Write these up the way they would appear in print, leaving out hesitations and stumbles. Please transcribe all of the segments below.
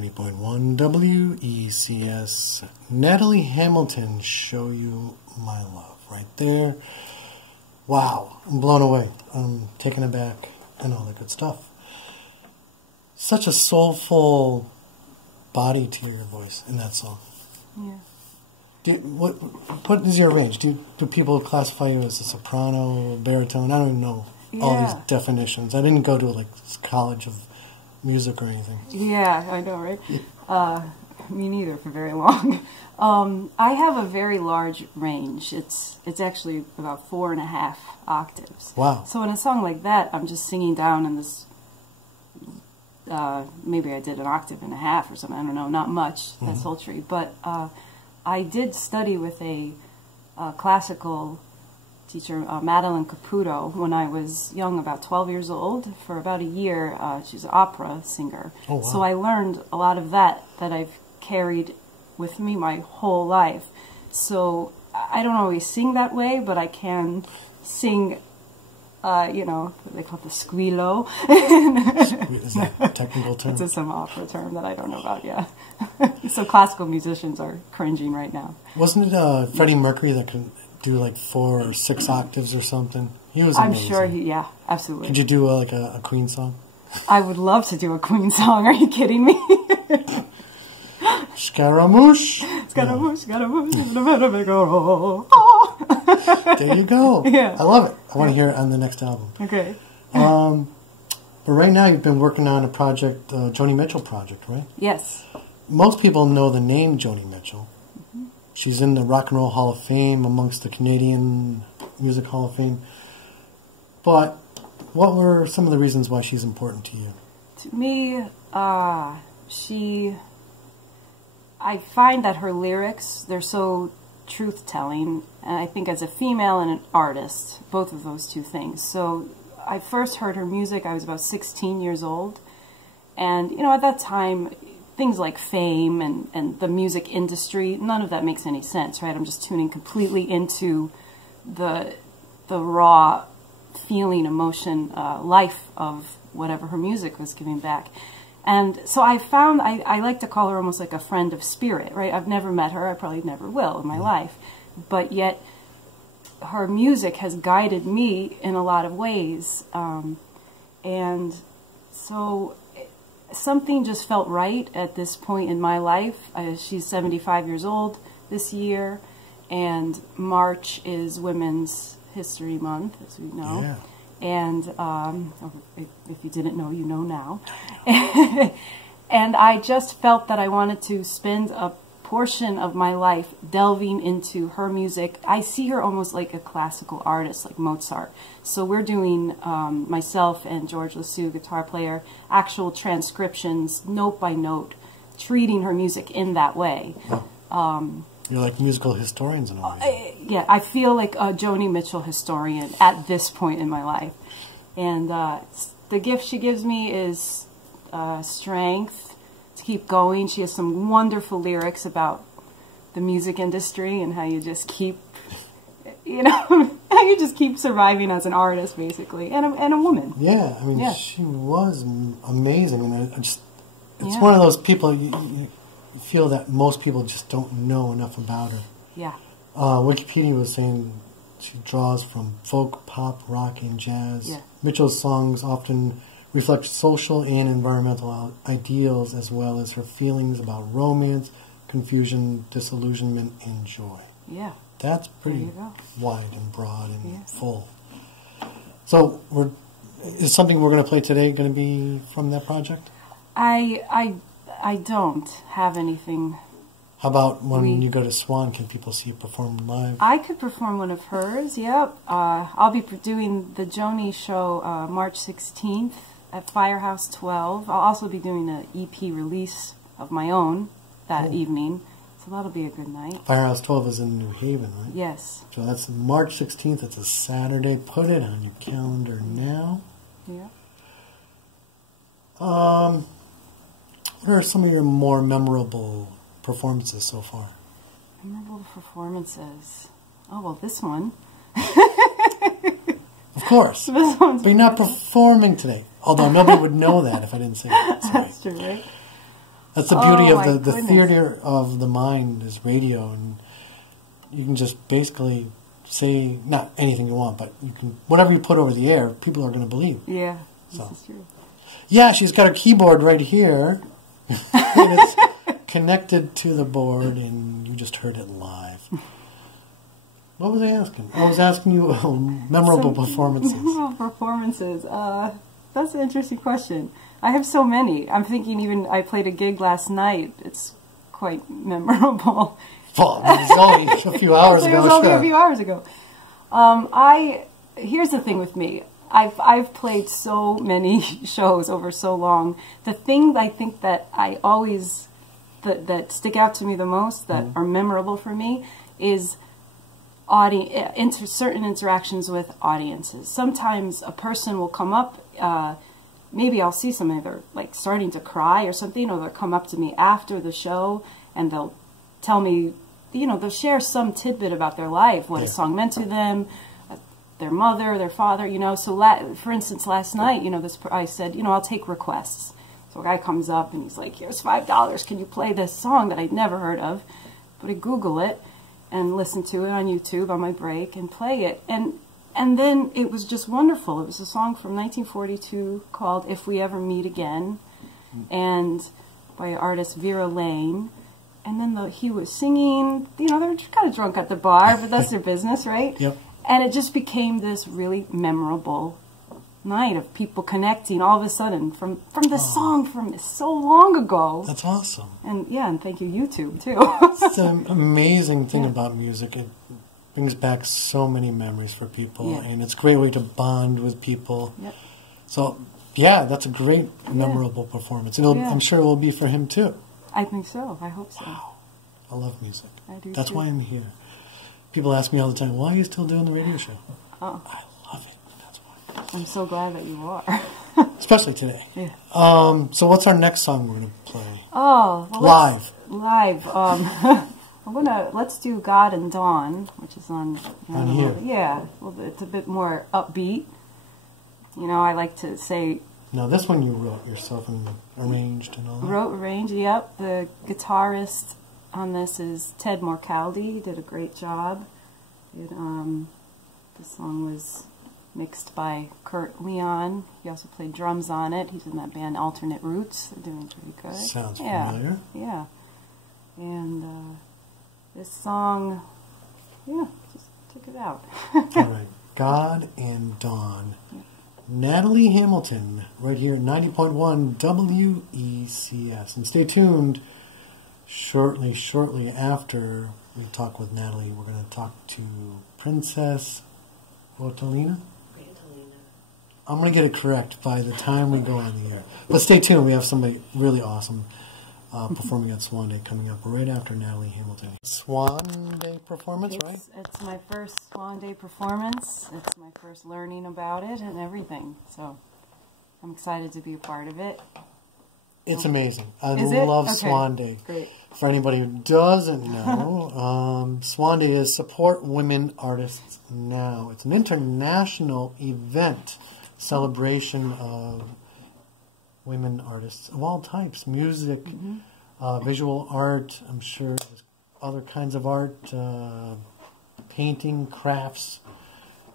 90.1 WECS. Natalie Hamilton, Show You My Love. Right there. Wow, I'm blown away. I'm taken aback and all that good stuff. Such a soulful body to your voice in that song. Yeah. What is your range? Do people classify you as a soprano, baritone? I don't even know all these definitions. I didn't go to like college of music or anything. Yeah, I know, right? Me neither for very long. I have a very large range. It's actually about 4.5 octaves. Wow. So in a song like that, I'm just singing down in this, maybe I did an octave and a half or something, I don't know, not much, that's sultry. But I did study with a classical teacher, Madeline Caputo, when I was young, about 12 years old, for about a year. She's an opera singer. Oh, wow. So I learned a lot of that I've carried with me my whole life. So I don't always sing that way, but I can sing, you know, they call it the squillo. Is that a technical term? It's some opera term that I don't know about, yeah. So classical musicians are cringing right now. Wasn't it Freddie Mercury that could do like 4 or 6 octaves or something? He was amazing. I'm sure yeah, absolutely. Could you do like a Queen song? I would love to do a Queen song. Are you kidding me? Scaramouche. Scaramouche, Scaramouche. There you go. Yeah. I love it. I want to hear it on the next album. Okay. But right now you've been working on a project, Joni Mitchell project, right? Yes. Most people know the name Joni Mitchell. She's in the Rock and Roll Hall of Fame, amongst the Canadian Music Hall of Fame. But what were some of the reasons why she's important to you? To me, I find that her lyrics, they're so truth-telling, and I think as a female and an artist, both of those two things. So I first heard her music, I was about 16 years old, and, you know, at that time, things like fame and the music industry, none of that makes any sense, right? I'm just tuning completely into the raw feeling, emotion, life of whatever her music was giving back. And so I found, I like to call her almost like a friend of spirit, right? I've never met her, I probably never will in my life, but yet her music has guided me in a lot of ways. And so something just felt right at this point in my life. She's 75 years old this year, and March is Women's History Month, as we know. Yeah. And if you didn't know, you know now. And I just felt that I wanted to spend a portion of my life delving into her music. I see her almost like a classical artist, like Mozart. So we're doing, myself and George Lassou, guitar player, actual transcriptions, note by note, treating her music in that way. You're like musical historians and all that. Yeah, I feel like a Joni Mitchell historian at this point in my life. And the gift she gives me is strength to keep going. She has some wonderful lyrics about the music industry and how you just keep, you know, how you just keep surviving as an artist, basically, and a woman. Yeah, I mean, she was amazing. And it's one of those people you feel that most people just don't know enough about her. Yeah. Wikipedia was saying she draws from folk, pop, rock, and jazz. Yeah. Mitchell's songs often reflect social and environmental ideals, as well as her feelings about romance, confusion, disillusionment, and joy. Yeah. That's pretty wide and broad and Yeah. full. So, is something we're going to play today going to be from that project? I don't have anything. How about when you go to Swan, can people see you perform live? I could perform one of hers, yep. I'll be doing the Joni show March 16th at Firehouse 12. I'll also be doing an EP release of my own that evening, so that'll be a good night. Firehouse 12 is in New Haven, right? Yes. So that's March 16th. It's a Saturday. Put it on your calendar now. Yeah. What are some of your more memorable performances so far? Memorable performances. Oh, well, this one. Of course. But you're not performing today. Although nobody would know that if I didn't say that. Sorry. That's true, right? That's the beauty Oh, of the my theater of the mind is radio, and you can just basically say not anything you want, but you can whatever you put over the air, people are going to believe. Yeah, So. this is true. Yeah, she's got her keyboard right here, and it's connected to the board, and you just heard it live. What was I asking? I was asking you memorable performances. Memorable performances. That's an interesting question. I have so many. I'm thinking even I played a gig last night. It's quite memorable. Well, it was only a few hours ago. It was only a few hours ago. Here's the thing with me. I've played so many shows over so long. The thing I think that I always that stick out to me the most, that are memorable for me, is certain interactions with audiences. Sometimes a person will come up. Maybe I'll see somebody, they're like starting to cry or something, or they'll come up to me after the show and they'll tell me, they'll share some tidbit about their life, what a song meant to them, their mother, their father, So, for instance, last night, I said, I'll take requests. So a guy comes up and he's like, here's $5. Can you play this song that I'd never heard of? But I Google it and listen to it on YouTube on my break and play it. And then it was just wonderful. It was a song from 1942 called If We Ever Meet Again, and by artist Vera Lane. And then he was singing, they were kind of drunk at the bar, but that's their business, right? Yep. And it just became this really memorable night of people connecting all of a sudden from this song from so long ago. That's awesome. And and thank you, YouTube, too. It's an amazing thing about music. It brings back so many memories for people, and it's a great way to bond with people. Yep. So, that's a great, memorable performance. And I'm sure it will be for him, too. I think so. I hope so. Wow. I love music. I do, That's too. why I'm here. People ask me all the time, why are you still doing the radio show? Oh. I love it. That's why. I'm so glad that you are. Especially today. Yeah. So what's our next song we're going to play? Oh. Well, live. Let's do God and Dawn, which is on here. Yeah. Well, it's a bit more upbeat. I like to say... Now, this one you wrote yourself and arranged and all that? Arranged, yep. The guitarist on this is Ted Morcaldi. He did a great job. The song was mixed by Kurt Leon. He also played drums on it. He's in that band Alternate Roots. They're doing pretty good. Sounds familiar. Yeah. And this song, just check it out. All right. God and Dawn. Yeah. Natalie Hamilton, right here at 90.1 WECS. And stay tuned. Shortly after we talk with Natalie, we're going to talk to Princess Rotalina. I'm going to get it correct by the time we go on the air. But stay tuned. We have somebody really awesome performing at Swan Day coming up right after Natalie Hamilton. Swan Day performance, right? It's my first Swan Day performance. It's my first learning about it and everything. So I'm excited to be a part of it. It's amazing. I Is love it? Okay. Swan Day. Great. For anybody who doesn't know, Swan Day is Support Women Artists Now. It's an international event, celebration of women artists of all types, music, visual art, I'm sure there's other kinds of art, painting, crafts.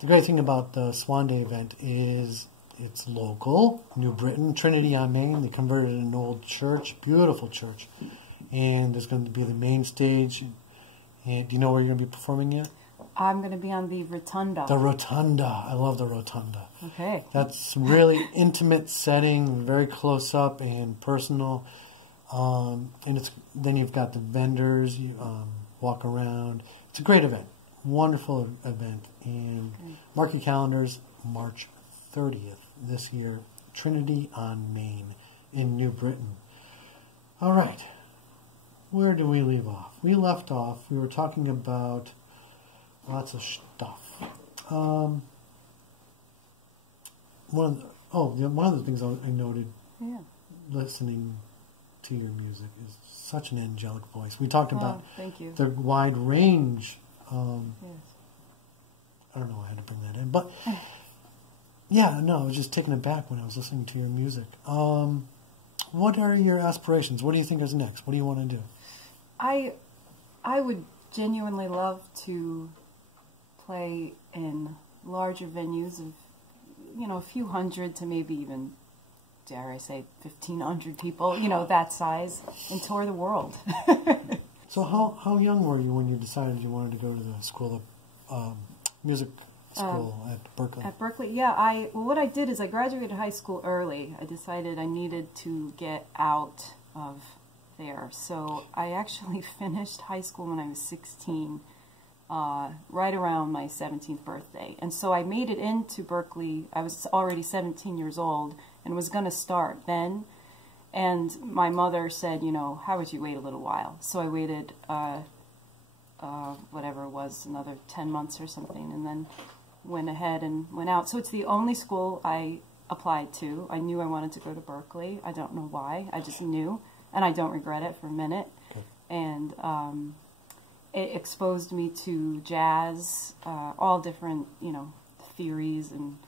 The great thing about the Swan Day event is it's local, New Britain, Trinity-on-Main. They converted an old church, beautiful church. And there's going to be the main stage. And do you know where you're going to be performing yet? I'm going to be on the Rotunda. The Rotunda. I love the Rotunda. Okay. That's really intimate setting, very close up and personal. And then you've got the vendors, you walk around. It's a great event. Wonderful event. And mark your calendars, March 30th this year, Trinity-on-Main in New Britain. All right. Where do we leave off? We left off, we were talking about lots of stuff. One of the things I noted listening to your music is such an angelic voice. We talked about thank you. the wide range. Yes. I don't know why I had to bring that in, but I was just taken aback when I was listening to your music. What are your aspirations? What do you think is next? What do you want to do? I would genuinely love to play in larger venues of, a few hundred to maybe even, dare I say, 1,500 people, that size, and tour the world. So how young were you when you decided you wanted to go to the school of music school at Berkeley? At Berkeley, yeah. What I did is I graduated high school early. I decided I needed to get out of there. So I actually finished high school when I was 16, right around my 17th birthday. And so I made it into Berkeley. I was already 17 years old and was going to start then. And my mother said, how would you wait a little while? So I waited, whatever it was, another 10 months or something, and then went ahead and went out. So it's the only school I applied to. I knew I wanted to go to Berkeley. I don't know why. I just knew, and I don't regret it for a minute. Okay. And it exposed me to jazz, all different, theories and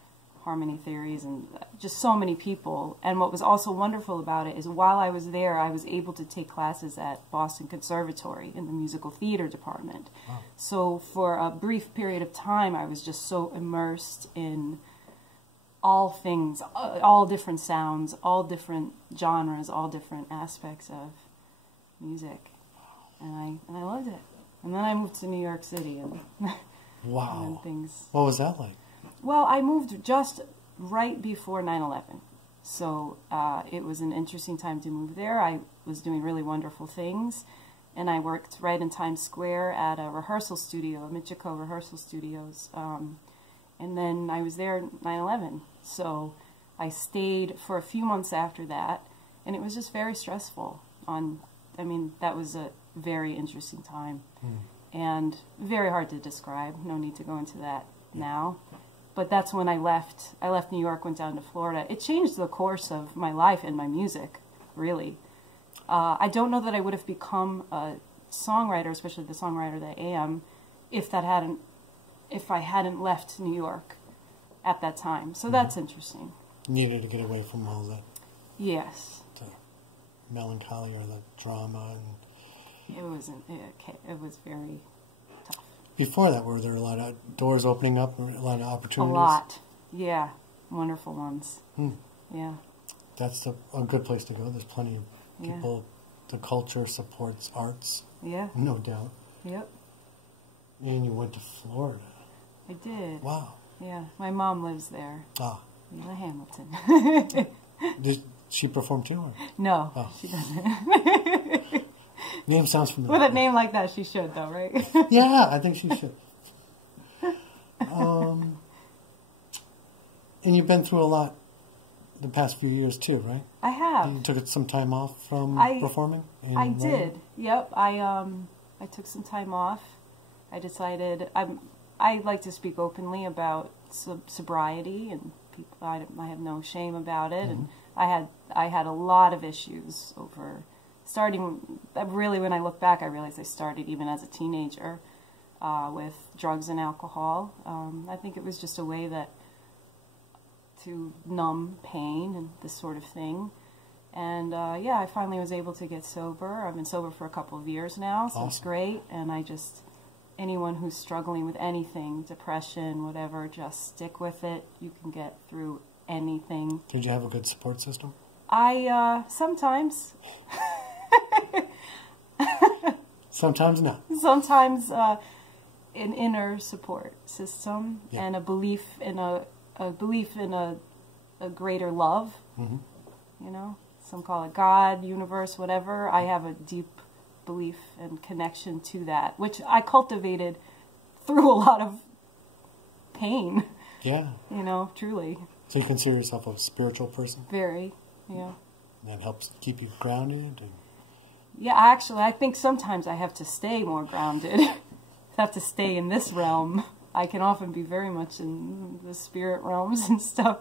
harmony theories, and just so many people. And what was also wonderful about it is while I was there, I was able to take classes at Boston Conservatory in the musical theater department. Wow. So for a brief period of time, I was just so immersed in all things, all different sounds, all different genres, all different aspects of music. And I loved it. And then I moved to New York City, and, wow. And things. What was that like? Well, I moved just right before 9/11, so it was an interesting time to move there. I was doing really wonderful things, and I worked right in Times Square at a rehearsal studio, Michiko Rehearsal Studios, and then I was there 9/11, so I stayed for a few months after that, and it was just very stressful. That was a very interesting time, and very hard to describe. No need to go into that now. But that's when I left. I left New York, went down to Florida. It changed the course of my life and my music, really. I don't know that I would have become a songwriter, especially the songwriter that I am, if I hadn't left New York at that time. So that's interesting. You needed to get away from all that. Yes. The melancholy or the drama. And it was very tough. Before that, were there a lot of doors opening up, a lot of opportunities? A lot, yeah. Wonderful ones. Yeah. That's a good place to go. There's plenty of people. Yeah. The culture supports arts. Yeah. No doubt. Yep. And you went to Florida. I did. Wow. Yeah. My mom lives there. Ah. Natalie Hamilton. Did she perform too? Or? No, she doesn't. Name sounds familiar. With a name like that, she should, though, right? Yeah, I think she should. And you've been through a lot the past few years, too, right? I have. You took some time off from performing? I did, yep. I took some time off. I decided, I like to speak openly about sobriety, and people, I have no shame about it. And I had a lot of issues over... Starting, really, when I look back, I realized I started even as a teenager with drugs and alcohol. I think it was just a way to numb pain and this sort of thing. And yeah, I finally was able to get sober. I've been sober for a couple of years now, so It's great. And anyone who's struggling with anything, depression, whatever, just stick with it. You can get through anything. Did you have a good support system? Sometimes. Sometimes not. Sometimes an inner support system and a belief in a greater love. Some call it God, universe, whatever. I have a deep belief and connection to that, which I cultivated through a lot of pain. Yeah. Truly. So you consider yourself a spiritual person? Very, yeah. That helps keep you grounded? Yeah, actually, I think sometimes I have to stay more grounded. I have to stay in this realm. I can often be very much in the spirit realms and stuff,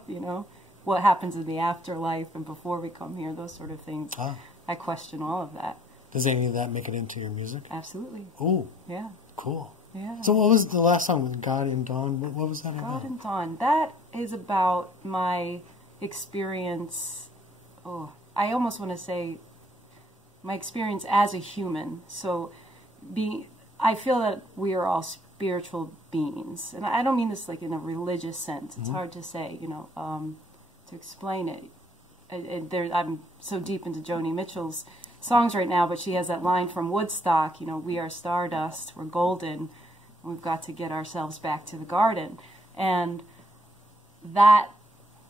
what happens in the afterlife and before we come here, those sort of things. I question all of that. Does any of that make it into your music? Absolutely. Oh. Yeah. Cool. Yeah. So what was the last song with God and Dawn? What was that about? God and Dawn. That is about my experience. I almost want to say my experience as a human. So I feel that we are all spiritual beings. And I don't mean this like in a religious sense. It's hard to say, to explain it. I'm so deep into Joni Mitchell's songs right now, but she has that line from Woodstock, we are stardust, we're golden, we've got to get ourselves back to the garden. And that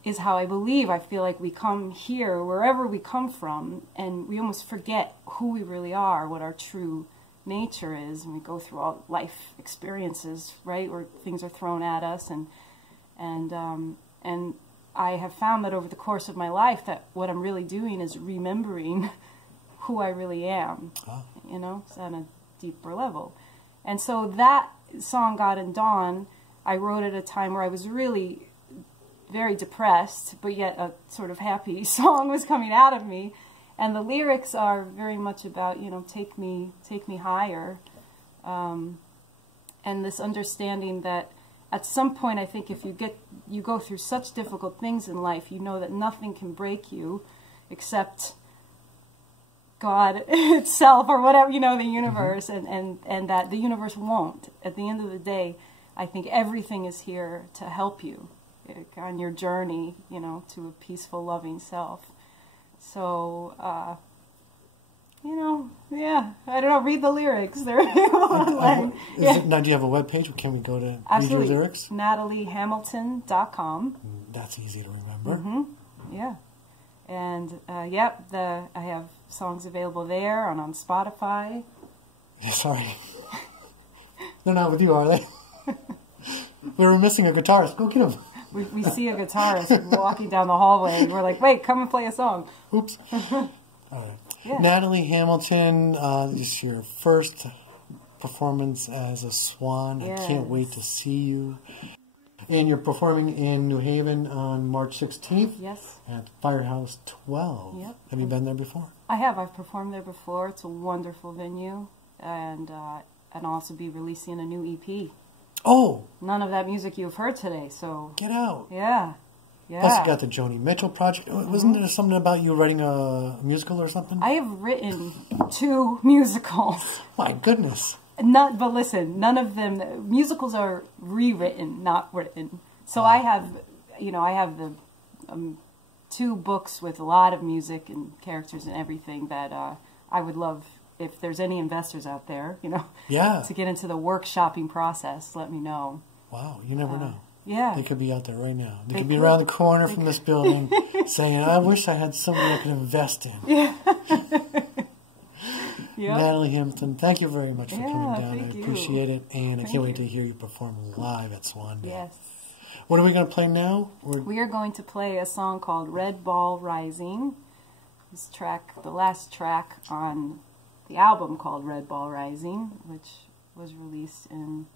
is how I believe. I feel like we come here, wherever we come from, and we almost forget who we really are, what our true nature is, and we go through all life experiences, right, where things are thrown at us, and I have found that over the course of my life that what I'm really doing is remembering who I really am, so on a deeper level. And so that song, God and Dawn, I wrote at a time where I was really very depressed, but yet a sort of happy song was coming out of me. And the lyrics are very much about, take me higher. And this understanding that at some point, I think if you go through such difficult things in life, you know that nothing can break you except God itself, or whatever, the universe, and that the universe won't. At the end of the day, I think everything is here to help you on your journey, to a peaceful, loving self. So, yeah, I don't know, read the lyrics. They're online. Now, do you have a webpage? Can we go to Absolutely. read your lyrics? NatalieHamilton.com. That's easy to remember. Yeah. And, I have songs available there and on Spotify. Sorry. They're not with you, are they? We were missing a guitarist. Go get him. We see a guitarist walking down the hallway. We're like, wait, come and play a song. Oops. All right. Yeah. Natalie Hamilton, this is your first performance as a swan. Yes. I can't wait to see you. And you're performing in New Haven on March 16th. Yes. At Firehouse 12. Yep. Have you been there before? I have. I've performed there before. It's a wonderful venue. And I'll also be releasing a new EP. Oh! None of that music you've heard today, so... Get out. Yeah. Yeah. Plus you got the Joni Mitchell project. Wasn't there something about you writing a musical or something? I have written 2 musicals. My goodness. But listen, none of them... Musicals are rewritten, not written. So I have, I have the 2 books with a lot of music and characters and everything that I would love... If there's any investors out there, Yeah. to get into the workshopping process, let me know. Wow, you never know. Yeah. They could be out there right now. They could be around the corner from this building saying, I wish I had somebody I could invest in. Yeah. Yep. Natalie Hamilton, thank you very much for coming down. Thank you. Appreciate it. And I can't wait to hear you perform live at Swan Day. Yes. What are we going to play now? We are going to play a song called Red Ball Rising. This track, the last track on the album called Red Ball Rising, which was released in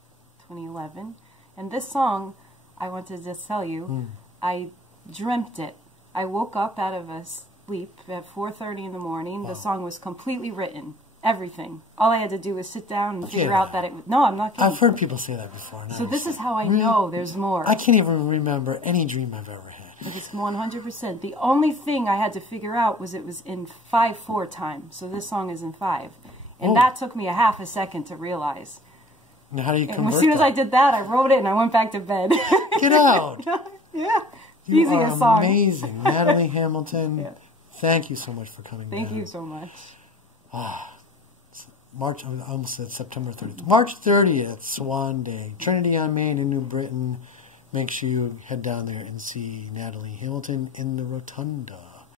2011. And this song, I want to just tell you, I dreamt it. I woke up out of a sleep at 4:30 in the morning. Wow. The song was completely written. Everything. All I had to do was sit down and figure out that it was... No, I'm not kidding. I've heard people say that before. So this is how I know there's more. I can't even remember any dream I've ever had. It's 100%. The only thing I had to figure out was it was in 5/4 time. So this song is in 5. And that took me a half a second to realize. Now how do you convert as soon as I did that, I wrote it and I went back to bed. Get out! Yeah. You Easiest are song. Amazing. Natalie Hamilton, Yeah. Thank you so much for coming Thank down. you so much. March, I almost said September 30th. March 30th, Swan Day. Trinity-on-Main in New Britain. Make sure you head down there and see Natalie Hamilton in the Rotunda.